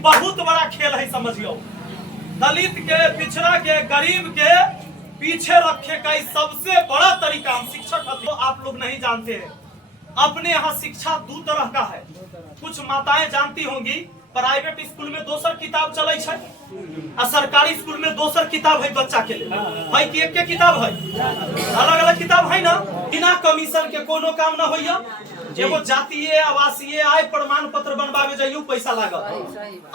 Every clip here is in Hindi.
बहुत बड़ा खेल है, समझियो। दलित के, पिछड़ा के, गरीब के पीछे रखे का सबसे बड़ा तरीका हम शिक्षक तो आप लोग नहीं जानते हैं। अपने यहाँ शिक्षा दो तरह का है। कुछ माताएं जानती होंगी, प्राइवेट स्कूल में दोसर किताब चले और सरकारी स्कूल में दोसर किताब है बच्चा के लिए। भाई कि एक के किताब है, अलग अलग किताब है ना। बिना कमीशन के कोनो काम ना होइया। एगो जातीय आवासीय आय प्रमाण पत्र बनवावे जाइयो पैसा लागत,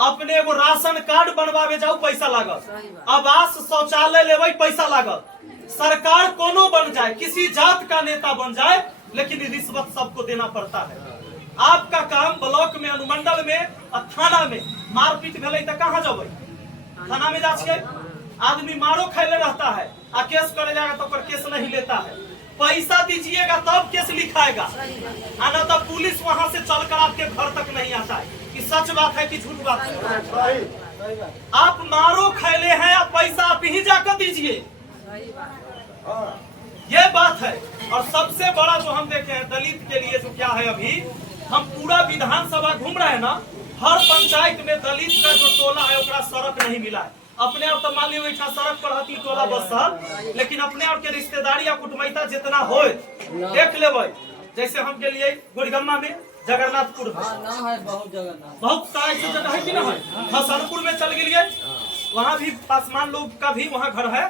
अपने एगो राशन कार्ड बनवावे जाओ पैसा लागत, आवास शौचालय लेवे पैसा लागत। सरकार कोनो बन जाए, किसी जात का नेता बन जाए, लेकिन रिश्वत सबको देना पड़ता है। आपका काम ब्लॉक में, अनुमंडल में, थाना में मारपीट भेलै त कहाँ जबै? थाना में जाछिए। आदमी मारो खाइले रहता है, आ केस करे जाएगा तो केस नहीं लेता है। पैसा दीजिएगा तब केस लिखाएगा, आना तो पुलिस वहां से चलकर आपके घर तक नहीं आता है। कि सच बात है कि झूठ बात है? आप मारो खाइले हैं, आप पैसा आप ही जाकर दीजिए, ये बात है। और सबसे बड़ा जो हम देखे हैं दलित के लिए जो क्या है, अभी हम पूरा विधानसभा घूम रहे हैं ना, हर पंचायत में दलित का जो टोला है ओकरा सड़क नहीं मिला है। अपने आप तो मान ली सड़क पर हती टोला बस, लेकिन अपने आप के रिश्तेदारी या कुटुंबिता जितना हो देख लेबै। जैसे हम के लिए गोड़गम्मा में, जगन्नाथपुर में बहुत सारी जगह है कि ना है। हसनपुर में चल गए, वहाँ भी पासवान लोग का भी वहाँ घर है।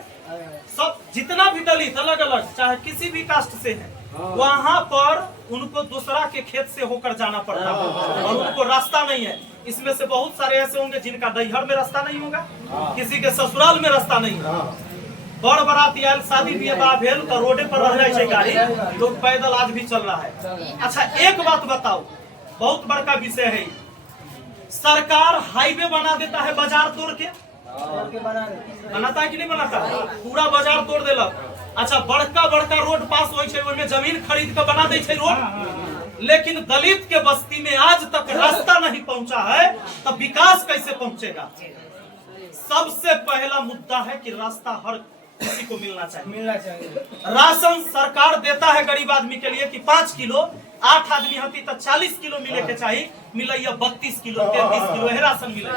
सब जितना भी दलित अलग अलग चाहे किसी भी कास्ट से है, वहाँ पर उनको दूसरा के खेत से होकर जाना पड़ता है और उनको रास्ता नहीं है। इसमें से बहुत सारे ऐसे होंगे जिनका नैहर में रास्ता नहीं होगा, किसी के ससुराल में रास्ता नहीं है। बड़ बराती आयल, शादी विवाह भेल तो रोडे पर रह जाए गाड़ी, लोग पैदल आज भी चल रहा है। अच्छा एक बात बताओ, बहुत बड़का विषय है। सरकार हाईवे बना देता है बाजार तोड़ के, बनाता है कि नहीं बनाता? पूरा बाजार तोड़ देलक। अच्छा बड़का बड़का रोड पास हो, जमीन खरीद के बना दे रोड, लेकिन दलित के बस्ती में आज तक रास्ता नहीं पहुंचा है, तब विकास कैसे पहुंचेगा? सबसे पहला मुद्दा है कि रास्ता हर किसी को मिलना चाहिए। राशन सरकार देता है गरीब आदमी के लिए कि 5 किलो, 8 आदमी हती तो 40 किलो मिले के चाहिए, मिले 32 किलो 33 किलो है राशन मिले।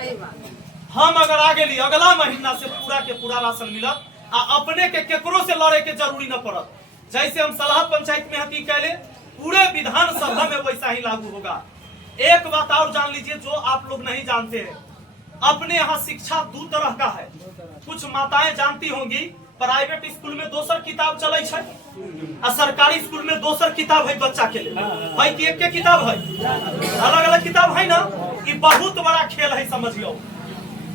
हम अगर आगे ली अगला महीना से पूरा के पूरा राशन मिलत, अपने के केकरो से लड़े के जरूरी न पड़त। जैसे हम सलाह पंचायत में हती कहले, पूरे विधानसभा में वैसा ही लागू होगा। एक बात और जान लीजिए जो आप लोग नहीं जानते हैं, अपने यहाँ शिक्षा दो तरह का है। कुछ माताएं जानती होंगी, प्राइवेट स्कूल में दोसर किताब चले और सरकारी स्कूल में दोसर किताब है बच्चा के लिए। भाई कि एक के किताब है, अलग अलग किताब है ना। ये बहुत बड़ा खेल है, समझियो।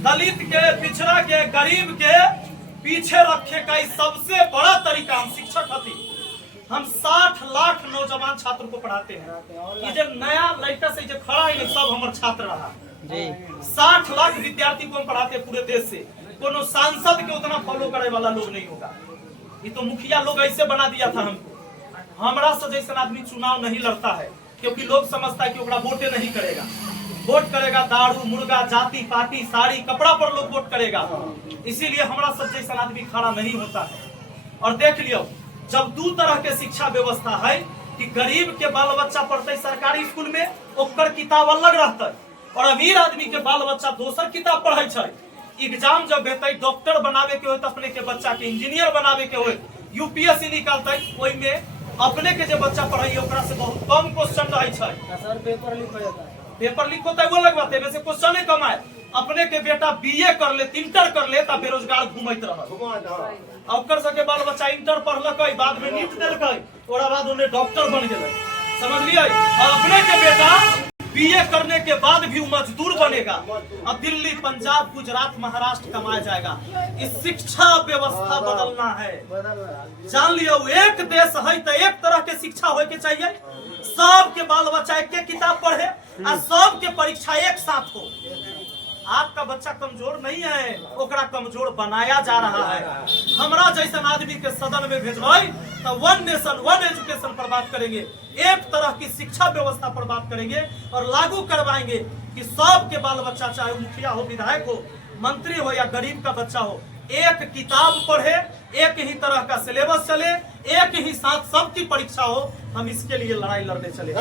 दलित के, पिछड़ा के, गरीब के पीछे रखे का सबसे बड़ा तरीका हम शिक्षक हती। हम 60 लाख नौजवान छात्र को पढ़ाते हैं। ये जो नया लड़का से जो खड़ा है सब हमारे छात्र रहा। 60 लाख विद्यार्थी को हम पढ़ाते हैं पूरे देश से। कोनो सांसद के उतना फॉलो करे वाला लोग नहीं होगा। ये तो मुखिया लोग ऐसे बना दिया था हमको। हमारा से जैसा आदमी चुनाव नहीं लड़ता है, क्योंकि लोग समझता है कि ओकरा वोटे नहीं करेगा। वोट करेगा दारू, मुर्गा, जाति पार्टी, साड़ी, कपड़ा पर लोग वोट करेगा। इसीलिए हमारा सब जैसा आदमी खड़ा नहीं होता है। और देख लियो, जब दो तरह के शिक्षा व्यवस्था है कि गरीब के बाल बच्चा पढ़ते सरकारी स्कूल में, ओकर किताब अलग रहता है, और अमीर आदमी के बाल बच्चा दोसर किताब पढ़े छे। एग्जाम जब हेतै, डॉक्टर बनावे के हो तो अपने के बच्चा के इंजीनियर बनावे के हो, यूपीएससी निकालते, ओई में अपने के जो बच्चा पढ़ाई ओकरा से बहुत कम क्वेश्चन रहे छे। सर पेपर लीक हो जाता है, पेपर लीक होता है वो अलग बात है, वैसे क्वेश्चन ही कम आए। अपने के बेटा बीए कर ले, इंटर कर ले, तब बेरोजगार घूमत रह। ओकर सके बाल बच्चा इंटर पढ़लक, बाद में नीट देलक, ओकरा बाद उन्हें डॉक्टर बन गए, समझ लिया। अपने के बेटा बीए करने के बाद भी मजदूर बनेगा, अब दिल्ली, पंजाब, गुजरात, महाराष्ट्र कमाया जाएगा। इस शिक्षा व्यवस्था बदलना है, जान लियो। एक देश है तो एक तरह के शिक्षा होय के चाहिए। सबके बाल बच्चा एक के किताब पढ़े और सबके परीक्षा एक साथ हो। आपका बच्चा कमजोर नहीं है, ओकरा कमजोर बनाया जा रहा है। हमरा जैसा आदमी के सदन में भेजबै तो वन नेशन वन एजुकेशन पर बात करेंगे, एक तरह की शिक्षा व्यवस्था पर बात करेंगे और लागू करवाएंगे कि सबके बाल बच्चा, चाहे मुखिया हो, विधायक हो, मंत्री हो या गरीब का बच्चा हो, एक किताब पढ़े, एक ही तरह का सिलेबस चले, एक ही साथ सबकी परीक्षा हो। हम इसके लिए लड़ाई लड़ने चले।